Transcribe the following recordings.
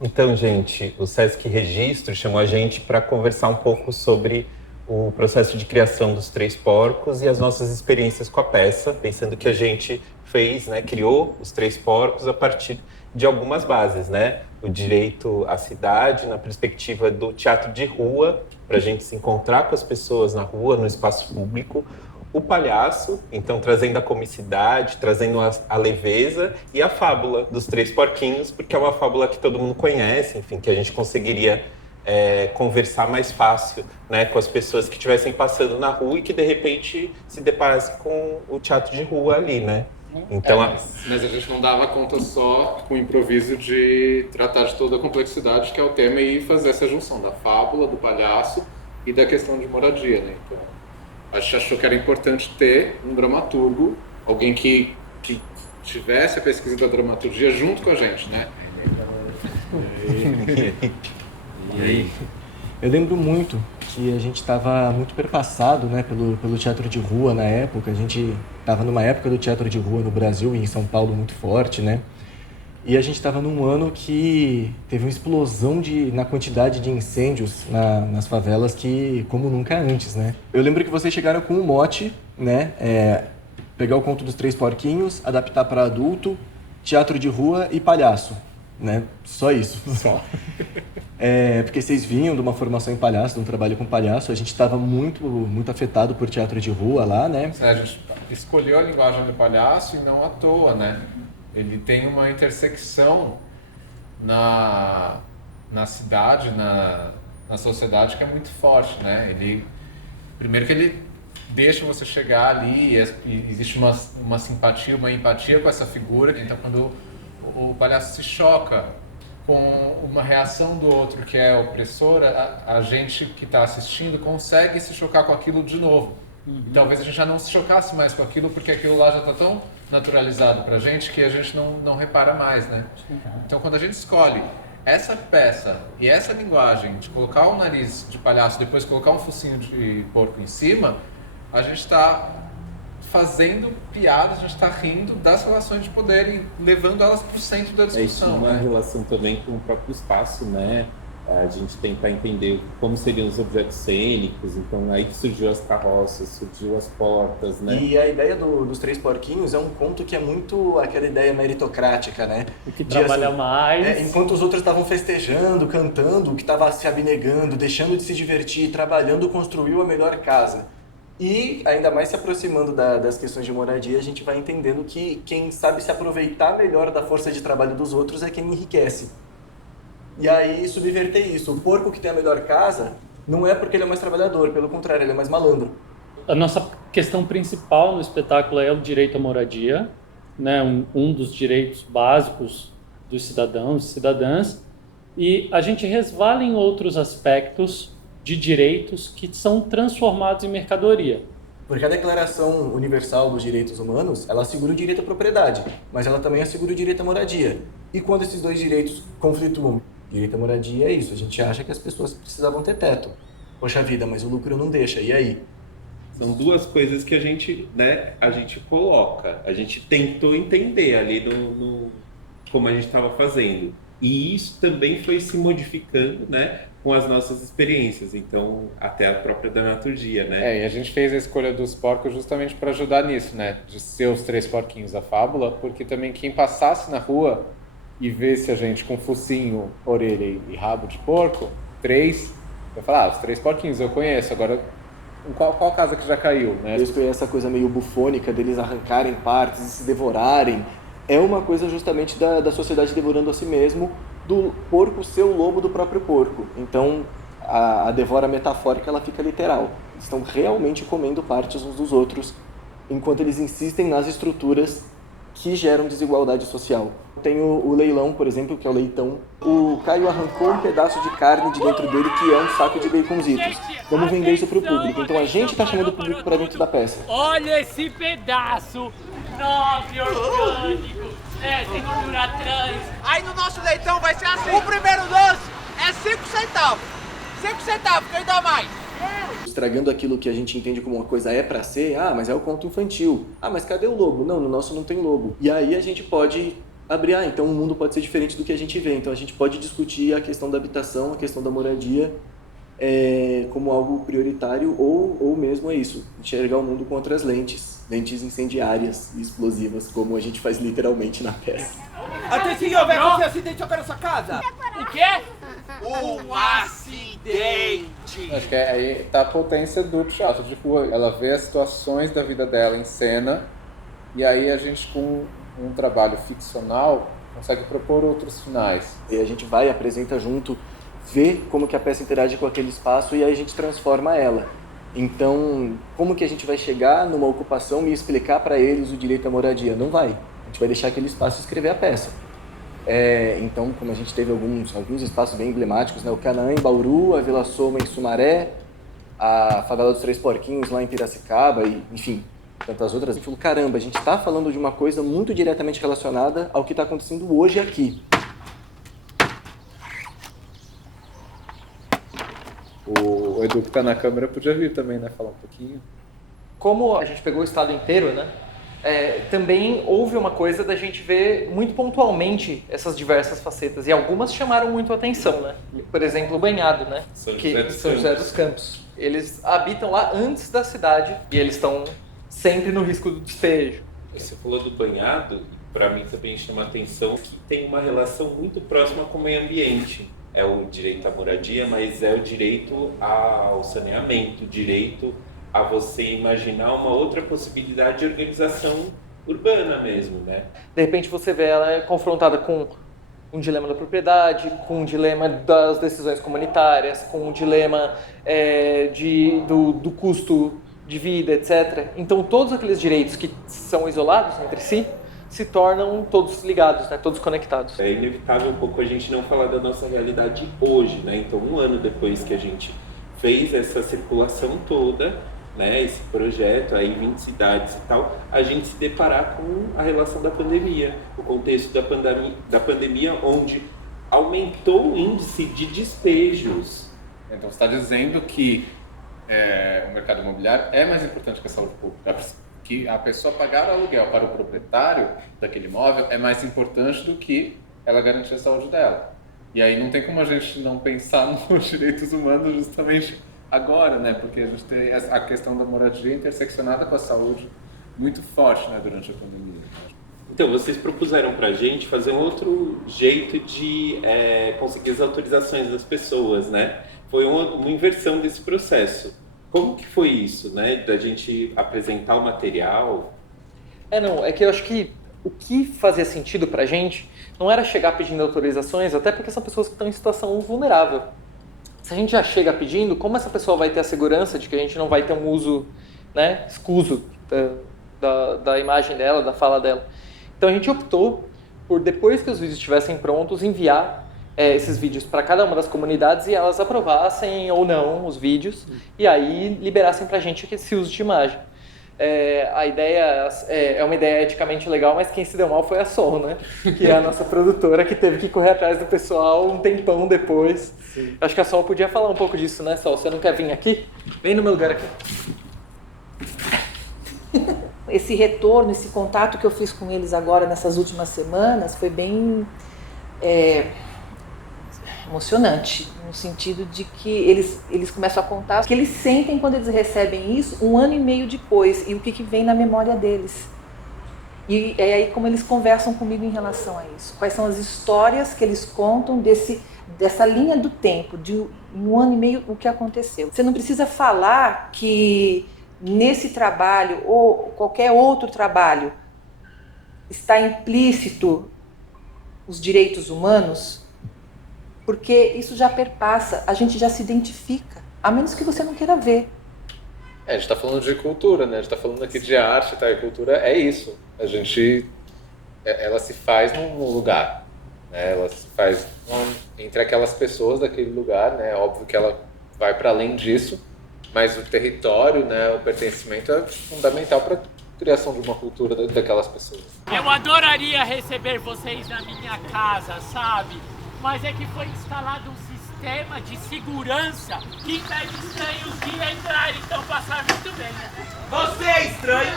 Então, gente, o Sesc Registro chamou a gente para conversar um pouco sobre o processo de criação dos Três Porcos e as nossas experiências com a peça, pensando que a gente fez, né, criou os Três Porcos a partir de algumas bases, né? O direito à cidade, na perspectiva do teatro de rua, para a gente se encontrar com as pessoas na rua, no espaço público, o palhaço, então trazendo a comicidade, trazendo a leveza, e a fábula dos Três Porquinhos, porque é uma fábula que todo mundo conhece, enfim, que a gente conseguiria conversar mais fácil, né, com as pessoas que estivessem passando na rua e que de repente se deparassem com o teatro de rua ali, né? Então, Mas a gente não dava conta só com o improviso de tratar de toda a complexidade que é o tema e fazer essa junção da fábula, do palhaço e da questão de moradia, né? Então, a gente achou que era importante ter um dramaturgo, alguém que tivesse a pesquisa da dramaturgia junto com a gente, né? E aí? Eu lembro muito que a gente estava muito perpassado, né, pelo teatro de rua na época. A gente estava numa época do teatro de rua no Brasil e em São Paulo muito forte, né? E a gente estava num ano que teve uma explosão na quantidade de incêndios nas favelas que como nunca antes, né? Eu lembro que vocês chegaram com um mote, né? Pegar o conto dos Três Porquinhos, adaptar para adulto, teatro de rua e palhaço, né? Só isso. Só. Porque vocês vinham de uma formação em palhaço, de um trabalho com palhaço. A gente estava muito afetado por teatro de rua lá, né? A gente escolheu a linguagem do palhaço e não à toa, né? Ele tem uma intersecção na cidade, na sociedade que é muito forte, né? Primeiro que ele deixa você chegar ali e existe uma simpatia, uma empatia com essa figura. Então, quando o palhaço se choca com uma reação do outro que é opressora, a gente que está assistindo consegue se chocar com aquilo de novo. E talvez a gente já não se chocasse mais com aquilo, porque aquilo lá já está tão naturalizado pra gente que a gente não repara mais, né? Então, quando a gente escolhe essa peça e essa linguagem de colocar o nariz de palhaço, depois colocar um focinho de porco em cima, a gente está fazendo piadas, a gente está rindo das relações de poder e levando elas para o centro da discussão. Isso tem uma relação também com o próprio espaço, né? A gente tentar entender como seriam os objetos cênicos, então aí que surgiu as carroças, surgiu as portas, né? E a ideia dos Três Porquinhos é um conto que é muito aquela ideia meritocrática, né? O que trabalha mais. Enquanto os outros estavam festejando, cantando, o que estava se abnegando, deixando de se divertir, trabalhando, construiu a melhor casa. E, ainda mais se aproximando das questões de moradia, a gente vai entendendo que quem sabe se aproveitar melhor da força de trabalho dos outros é quem enriquece. E aí, subverter isso. O porco que tem a melhor casa não é porque ele é mais trabalhador, pelo contrário, ele é mais malandro. A nossa questão principal no espetáculo é o direito à moradia, né? Um dos direitos básicos dos cidadãos e cidadãs. E a gente resvala em outros aspectos de direitos que são transformados em mercadoria. Porque a Declaração Universal dos Direitos Humanos, ela assegura o direito à propriedade, mas ela também assegura o direito à moradia. E quando esses dois direitos conflituam, direito à moradia é isso, a gente acha que as pessoas precisavam ter teto. Poxa vida, mas o lucro não deixa, e aí? São duas coisas que a gente coloca, a gente tentou entender ali como a gente estava fazendo. E isso também foi se modificando, né, com as nossas experiências, então até a própria dramaturgia, né? E a gente fez a escolha dos porcos justamente para ajudar nisso, né? De ser os Três Porquinhos da fábula, porque também quem passasse na rua e visse a gente com focinho, orelha e rabo de porco, vai falar, os Três Porquinhos eu conheço, agora qual casa que já caiu, né? Eles conhecem essa coisa meio bufônica deles arrancarem partes e se devorarem. É uma coisa justamente da sociedade devorando a si mesmo, do porco ser o lobo do próprio porco. Então, a devora metafórica ela fica literal. Eles estão realmente comendo partes uns dos outros, enquanto eles insistem nas estruturas que geram desigualdade social. Tem o leilão, por exemplo, que é o leitão. O Caio arrancou um pedaço de carne de dentro dele, que é um saco de baconzitos. Vamos vender isso para o público. Então a gente está chamando o público para dentro da peça. Olha esse pedaço! Nobre orgânico! Sem gordura trans! Aí no nosso leitão vai ser assim: o primeiro doce é 5 centavos. 5 centavos, quem dá mais? Estragando aquilo que a gente entende como uma coisa é pra ser, mas é o conto infantil. Mas cadê o lobo? Não, no nosso não tem lobo. E aí a gente pode abrir, então o mundo pode ser diferente do que a gente vê. Então a gente pode discutir a questão da habitação, a questão da moradia como algo prioritário ou mesmo isso, enxergar o mundo com outras lentes incendiárias e explosivas, como a gente faz literalmente na peça. Até se houver um acidente agora na sua casa. O quê? Um acidente. Acho que aí tá a potência do teatro de rua. Ela vê as situações da vida dela em cena e aí a gente, com um trabalho ficcional, consegue propor outros finais. E a gente vai, apresenta junto, vê como que a peça interage com aquele espaço e aí a gente transforma ela. Então, como que a gente vai chegar numa ocupação e explicar para eles o direito à moradia? Não vai. A gente vai deixar aquele espaço escrever a peça. Então, como a gente teve alguns espaços bem emblemáticos, né? O Canaã em Bauru, a Vila Soma em Sumaré, a Favela dos Três Porquinhos lá em Piracicaba, e, enfim, tantas outras. A gente falou, caramba, a gente está falando de uma coisa muito diretamente relacionada ao que está acontecendo hoje aqui. O Edu, que tá na câmera, podia vir também, né? Falar um pouquinho. Como a gente pegou o estado inteiro, né? Também houve uma coisa da gente ver muito pontualmente essas diversas facetas. E algumas chamaram muito a atenção, né? Por exemplo, o Banhado, né? São José dos Campos. Eles habitam lá antes da cidade e eles estão sempre no risco do despejo. Você falou do Banhado, para mim também chama a atenção que tem uma relação muito próxima com o meio ambiente. É o direito à moradia, mas é o direito ao saneamento, o direito a você imaginar uma outra possibilidade de organização urbana mesmo, né? De repente você vê ela confrontada com um dilema da propriedade, com um dilema das decisões comunitárias, com um dilema do custo de vida, etc. Então todos aqueles direitos que são isolados entre si se tornam todos ligados, né? Todos conectados. É inevitável um pouco a gente não falar da nossa realidade hoje, né? Então, um ano depois que a gente fez essa circulação toda, né? Esse projeto aí, 20 cidades e tal, a gente se deparar com a relação da pandemia, o contexto da pandemia onde aumentou o índice de despejos. Então, você está dizendo que o mercado imobiliário é mais importante que a saúde pública. Que a pessoa pagar aluguel para o proprietário daquele imóvel é mais importante do que ela garantir a saúde dela. E aí não tem como a gente não pensar nos direitos humanos justamente agora, né? Porque a gente tem a questão da moradia interseccionada com a saúde muito forte, né, durante a pandemia. Então, vocês propuseram para a gente fazer um outro jeito de conseguir as autorizações das pessoas, né? Foi uma inversão desse processo. Como que foi isso, né? Da gente apresentar o material? É que eu acho que o que fazia sentido pra gente não era chegar pedindo autorizações, até porque são pessoas que estão em situação vulnerável. Se a gente já chega pedindo, como essa pessoa vai ter a segurança de que a gente não vai ter um uso, né, escuso da imagem dela, da fala dela? Então a gente optou por, depois que os vídeos estivessem prontos, enviar esses vídeos para cada uma das comunidades e elas aprovassem ou não os vídeos e aí liberassem para a gente esse uso de imagem. A ideia é uma ideia eticamente legal, mas quem se deu mal foi a Sol, né? Que é a nossa produtora, que teve que correr atrás do pessoal um tempão depois. Sim. Acho que a Sol podia falar um pouco disso, né, Sol? Você não quer vir aqui? Vem no meu lugar aqui. Esse retorno, esse contato que eu fiz com eles agora nessas últimas semanas foi bem emocionante, no sentido de que eles começam a contar o que eles sentem quando eles recebem isso 1 ano e meio depois e o que vem na memória deles. E é aí como eles conversam comigo em relação a isso. Quais são as histórias que eles contam dessa linha do tempo, de 1 ano e meio, o que aconteceu. Você não precisa falar que nesse trabalho ou qualquer outro trabalho está implícito os direitos humanos, porque isso já perpassa, a gente já se identifica, a menos que você não queira ver. A gente está falando de cultura, né? A gente está falando aqui de arte, tá? E cultura é isso. Ela se faz num lugar, né? Ela se faz entre aquelas pessoas daquele lugar, né? Óbvio que ela vai para além disso, mas o território, né? O pertencimento é fundamental para a criação de uma cultura daquelas pessoas. Eu adoraria receber vocês na minha casa, sabe? Mas é que foi instalado um sistema de segurança que impede estranhos de entrar, então passar muito bem, né? Você é estranho,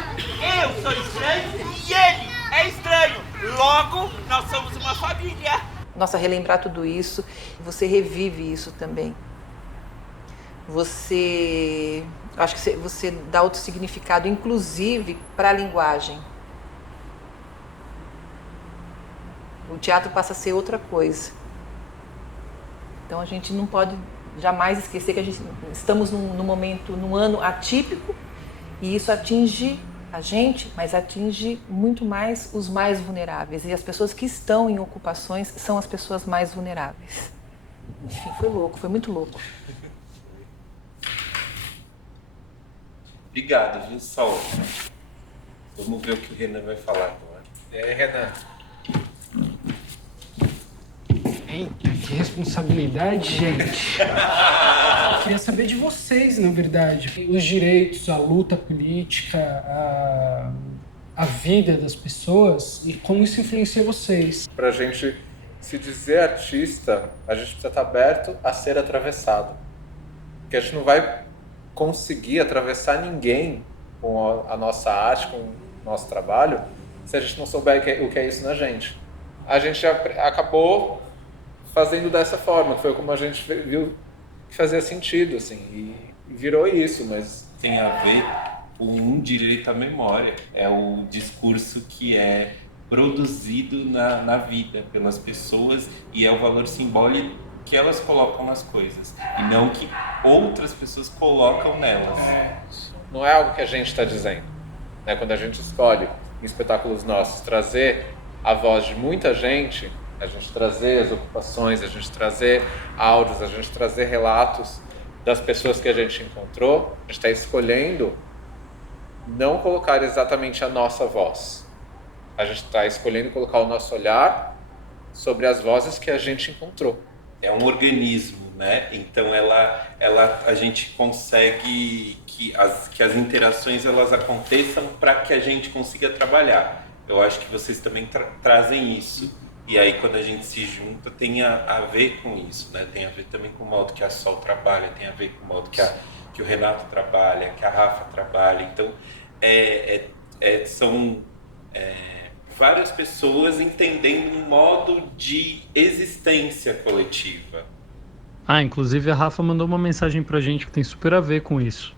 eu sou estranho e ele é estranho. Logo, nós somos uma família. Nossa, relembrar tudo isso, você revive isso também. Acho que você dá outro significado, inclusive para a linguagem. O teatro passa a ser outra coisa. Então a gente não pode jamais esquecer que estamos num ano atípico, e isso atinge a gente, mas atinge muito mais os mais vulneráveis. E as pessoas que estão em ocupações são as pessoas mais vulneráveis. Enfim, foi louco, foi muito louco. Obrigado, viu, Sol? Vamos ver o que o Renan vai falar agora. E aí, Renan? Eita, que responsabilidade, gente. Queria saber de vocês, na verdade. Os direitos, a luta política, a vida das pessoas e como isso influencia vocês. Pra gente se dizer artista, a gente precisa estar aberto a ser atravessado. Porque a gente não vai conseguir atravessar ninguém com a nossa arte, com o nosso trabalho, se a gente não souber o que é isso na gente. A gente acabou fazendo dessa forma, foi como a gente viu que fazia sentido, assim, e virou isso, mas... Tem a ver com um direito à memória. É o discurso que é produzido na vida pelas pessoas e é o valor simbólico que elas colocam nas coisas e não que outras pessoas colocam nelas. Não é algo que a gente está dizendo, né? Quando a gente escolhe em espetáculos nossos trazer a voz de muita gente, a gente trazer as ocupações, a gente trazer áudios, a gente trazer relatos das pessoas que a gente encontrou, a gente está escolhendo não colocar exatamente a nossa voz. A gente está escolhendo colocar o nosso olhar sobre as vozes que a gente encontrou. É um organismo, né? Então a gente consegue que as interações elas aconteçam para que a gente consiga trabalhar. Eu acho que vocês também trazem isso. E aí quando a gente se junta tem a ver com isso, né? Tem a ver também com o modo que a Sol trabalha, tem a ver com o modo que o Renato trabalha, que a Rafa trabalha. Então são várias pessoas entendendo um modo de existência coletiva. Inclusive a Rafa mandou uma mensagem pra gente que tem super a ver com isso.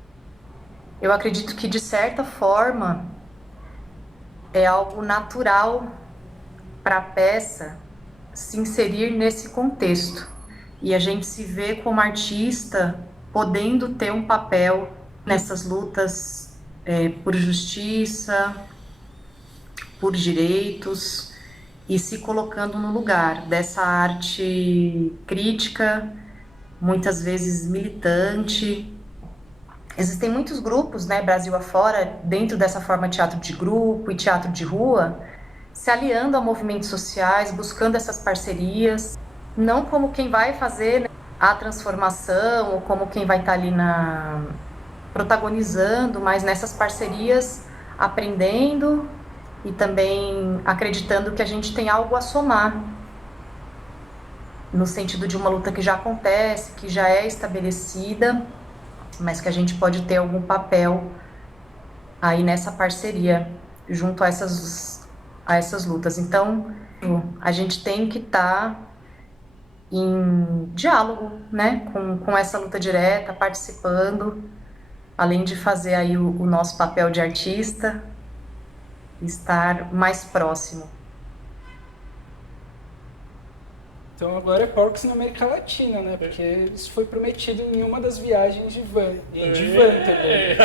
Eu acredito que, de certa forma, é algo natural para a peça se inserir nesse contexto. E a gente se vê como artista podendo ter um papel nessas lutas por justiça, por direitos, e se colocando no lugar dessa arte crítica, muitas vezes militante. Existem muitos grupos, né, Brasil afora, dentro dessa forma de teatro de grupo e teatro de rua, se aliando a movimentos sociais, buscando essas parcerias, não como quem vai fazer, né, a transformação, ou como quem vai estar ali protagonizando, mas nessas parcerias aprendendo e também acreditando que a gente tem algo a somar, no sentido de uma luta que já acontece, que já é estabelecida, mas que a gente pode ter algum papel aí nessa parceria, junto a essas lutas. Então, a gente tem que estar em diálogo, né, com essa luta direta, participando, além de fazer aí o nosso papel de artista, estar mais próximo. Então agora é Porcos na América Latina, né? Porque isso foi prometido em uma das viagens de van. E de van também.